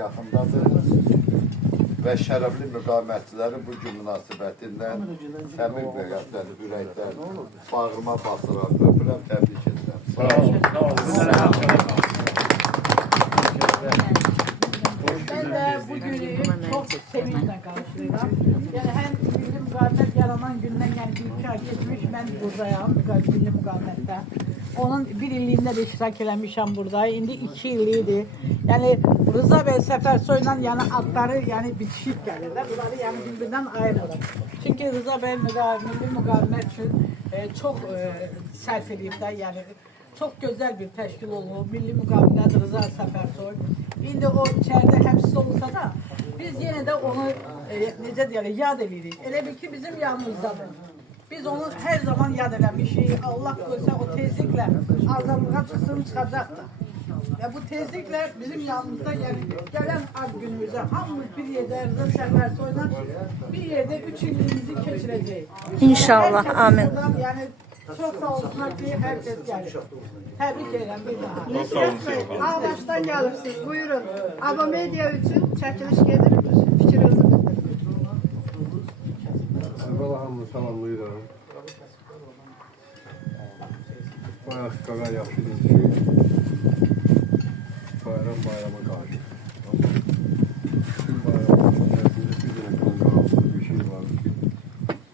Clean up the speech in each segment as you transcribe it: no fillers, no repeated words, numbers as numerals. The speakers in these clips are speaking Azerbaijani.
yaxındadır və şərəfli müqamətçiləri bu gün münasibətindən səmimi rəğbətləri, ürəkləri bağrıma basırar, öpürəm, təbrik edirəm. Sağ olun. Ben de bu günü çok sevinçle karşılıyorum. Yani hem milli müqavimət yaranan gündən, yani bir 2 ay geçmiş, ben buradayım milli müqavimətdə. Onun bir illiyində də iştirak eləmişəm burada. İndi 2 illidir. Yani Rıza bəy Səfərsoyla yani adları yani bitişik gəlir də. Bunları yani birbirinden ayırırlar. Çünkü Rıza bəy milli müqavimət üçün çok sərf edib də, yani çok güzel bir təşkil olur. Milli müqavimət Rıza Səfərsoy. İndi o içeride hepsi olsa da biz yine de onu necə deyək, yad edirik. Elə bil ki bizim yanımızdadır. Biz onu her zaman yad eləmişik. Allah koysa o tezlikle azadlığa çıxsın, çıxacaqdır. Ve bu tezlikle bizim yanımızda, yani gelen ad günümüzde hamımız bir yerde Rıza Səfərsoyla bir yerde 3 illiğimizi keçireceğiz. İnşallah, Herkes amin. buradan, yani çok sağ olsunlar ki herkes gelir. Tebrik ederim bir daha. Nusret Bey, Ağdaş'tan gəlibsiniz. Buyurun. Aba Media üçün çəkiliş gedir. Fikrinizi bildirin. Əvvəla hamını salamlayıram. Bayaq qaqa yaxşı dedi ki, bayrama qarşı. Bütün bayramın içərisində bir dənə qonqalı bir şey var ki,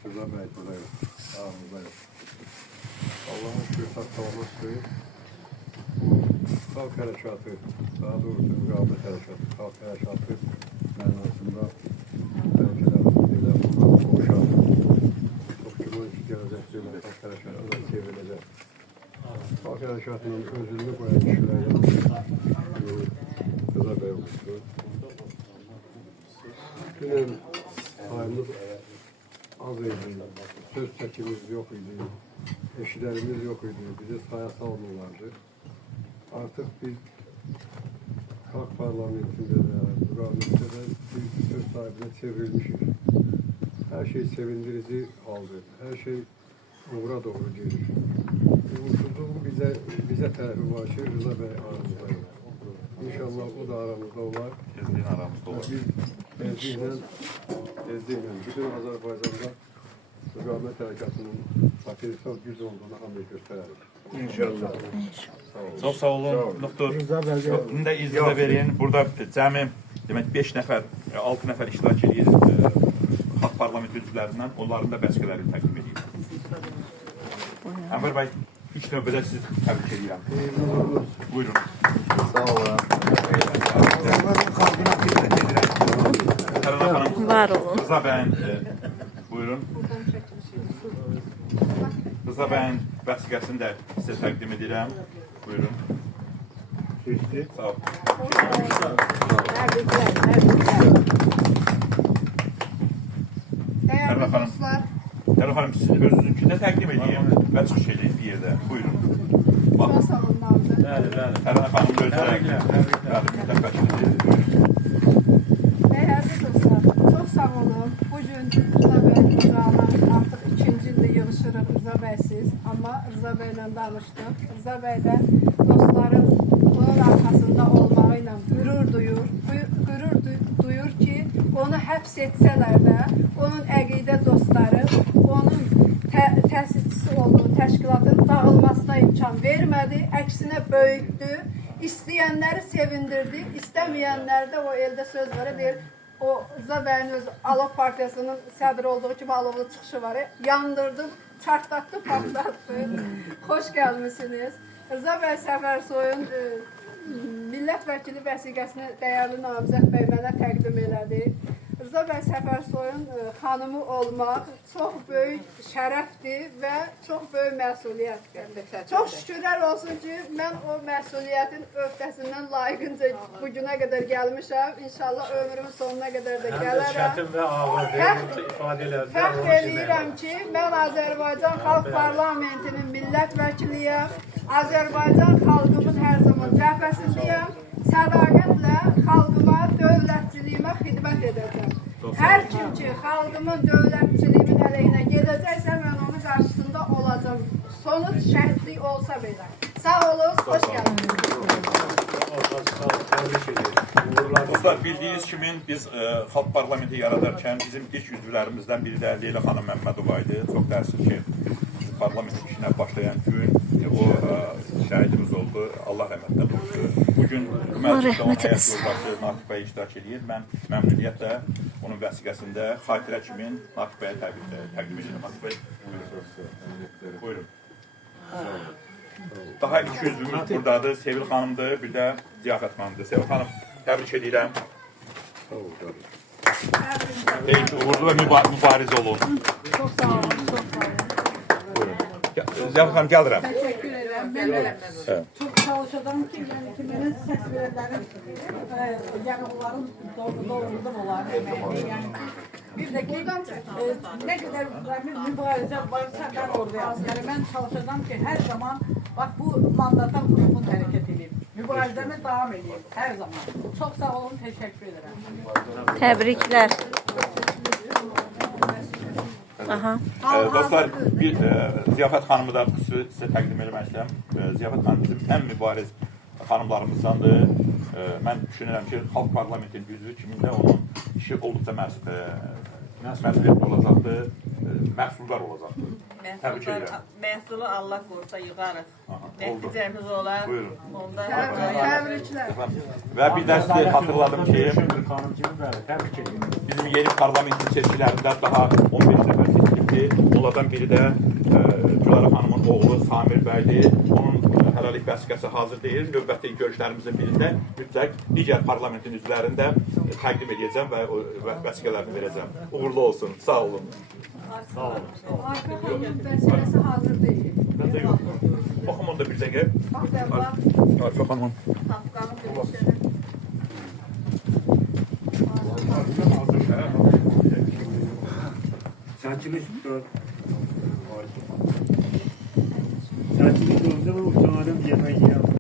Rıza bəy burada yox, ağımızda yox. Allah'ın şükür sağlamaq istəyir. Xalq hərəkatı, daha doğrusu müqavimət hərəkatı, xalq hərəkatı mənasında ölkələrdə bunlar qoşar. Çox güman ki, gələcəkdə xalq hərəkatı seviləcək. Xalq hərəkatının özünü qoyan kişilərdən Rıza bəy olmuşdur. Dünən sayımız az idi, söz çəkimiz yox idi, eşilərimiz yox idi, bizi saya salmıyorlardı. Artıq biz Xalq Parlamentində də, müqavimətdə də bir söz sahibinə çevrilmişik. Hər şey sevindirici haldır, hər şey uğura doğru gelir. Umutsuzluğun bizə tərəfi var ki, Rıza bəy aramızda yox. İnşallah o da aramızda olar. Tezliğin aramızda olur. Biz tezliklə bütün Azərbaycanda müqavimət hərəkatının potensial güc olduğunu hamıya göstərərik. İnşallah. Çok sağ olun doktor. Bunu da izninizle verin. Burada cəmi demək 5 nəfər, 6 nəfər iştirak edir Xalq Parlamenti üzvlərindən. Onların da vəsiqələrini təqdim edir. Ənvər bəy, ilk növbədə sizi təbrik edirəm. Buyurun. Sağ olun. Tərəna xanım. Var olun. Rıza bəyin, buyurun. Rıza bəyin vəsiqəsini də sizə təqdim edirəm. Buyurun. Geçti. Sağ olun. Tebrikler, tebrikler. Dəyərli dostlar, Tərəna xanım, siz özününkünü də təqdim edeyim və çıxış edin bir yerdə. Buyurun. çox sağ olun Nazır. Tərəna xanım özləri mütəfəkkirdir. Dəyərli dostlar, çox sağ olun. Bugün Rıza bəy imzalar artıq 2-ci ildə yığışırıq Rıza bəysiz. Amma Rıza bəylə danışdıq. Rıza bəydən dostlarım onun arxasında olmağı ilə qürur duyur. Qürur duyur ki, onu həbs etsələr də, onun əqidə dostları, onun təsisçisi olduğu təşkilatın dağılmasına imkan vermədi. Əksinə böyütdü. İstəyənləri sevindirdi. İstəməyənlər də o elde söz var deyir. O Rıza bəyin öz Alov Partiyasının sədri olduğu kimi alovlu çıxışı var. Yandırdı, çartlattı, patlattı. Xoş gəlmişsiniz. Rıza bəy Səfərsoyun millət vəkili vəsiqəsini dəyərli namizəd bəy mənə təqdim elədi. Rıza bəy Səfərsoyun xanımı olmaq çox böyük şərəfdir və çox böyük məsuliyyətdir. Çox şükürlər olsun ki, mən o məsuliyyətin öhdəsindən layiqincə bu günə qədər gəlmişəm. İnşallah ömrümün sonuna qədər də gələrəm. Fəxr eləyirəm ki, mən Azərbaycan Xalq Parlamentinin millət vəkiliyəm. Azərbaycan xalqımın hər zaman cəbhəsindəyəm. Sədaqətlə xalqıma, dövlətçiliyimə xidmət edəcəm. Hər kim ki, xalqımın, dövlətçiliyimin əleyhinə gedəcəksə, mən onun qarşısında olacam. Sonuç şəhidlik olsa belə. Sağ olun, xoş gəldiniz. Dostlar, bildiyiniz kimi biz Xalq Parlamenti yaradarkən bizim ilk üzvlərimizdən biri də Leyla xanım Məmmədova idi. Çox təəssüf ki, parlament işinə başlayan gün o şəhidimiz oldu. Allah rəhmətlə bulsun. Bugün məclisdə onun həyat yoldaşı Natiq bəy iştirak edir. Mən məmnuniyyətlə onun vəsiqəsində xatirə kimi Natiq bəyə təqdim edirəm. Natiq bəy, buyurun. Daha iki üzvümüz buradadır. Sevil xanımdır, bir də Ziyafət xanımdır. Sevil xanım, təbrik edirəm. Uğurlu və mübariz olun. Çok sağ olun, çok sağ olun. Buyurun. Ziyafət xanım, gəlirəm. Teşekkür ederim. Ben de Çok çalışacağım ki yani kimenin ses verenlerin yani onların doğrudan olan emeği yani bir de ki ne kadar bir mübareze varsa ben oradayım. Yani ben çalışacağım ki her zaman bak bu mandata uygun hareket edeyim. Mübarizeme devam edeyim her zaman. Çok sağ olun, teşekkür ederim. Təbriklər. Aha. Dostlar, bir Ziyafət xanımı da sizə təqdim etmək istəyirəm. Ziyafət xanım bizim ən mübariz xanımlarımızdandır. Mən düşünürəm ki, Xalq Parlamentinin üzvü kimində onun işi olduqca məsuliyyətli olacaqdır, məhsuldar olacaqdır. Təbrik edirəm. Məhsulu Allah qorusa yığarıq. Nəticəmiz olar. Buyurun. Onda tebrikler. Və bir də sizə xatırladım ki, Xanım kimi bəli, təbrik edirəm. bizim yeni parlamentin seçkilərində daha 15 nəfər seçilibdir. Onlardan biri də Gülara xanımın oğlu Samir bəydir. Onun hələlik vəsiqəsi hazır deyil. Növbəti görüşlərimizin birində mütləq digər parlamentin üzvlərində təqdim edəcəm və vəsiqələrini verəcəm. Uğurlu olsun. Sağ olun. Arka kolunun vəsilesi hazır değil. Məndə yoxdur. Baxım onda bir dəqiqə. Bak da bak. Arifə xanımın. Hafqanın görüşləri. Saçını tutar. Saçını döndürür.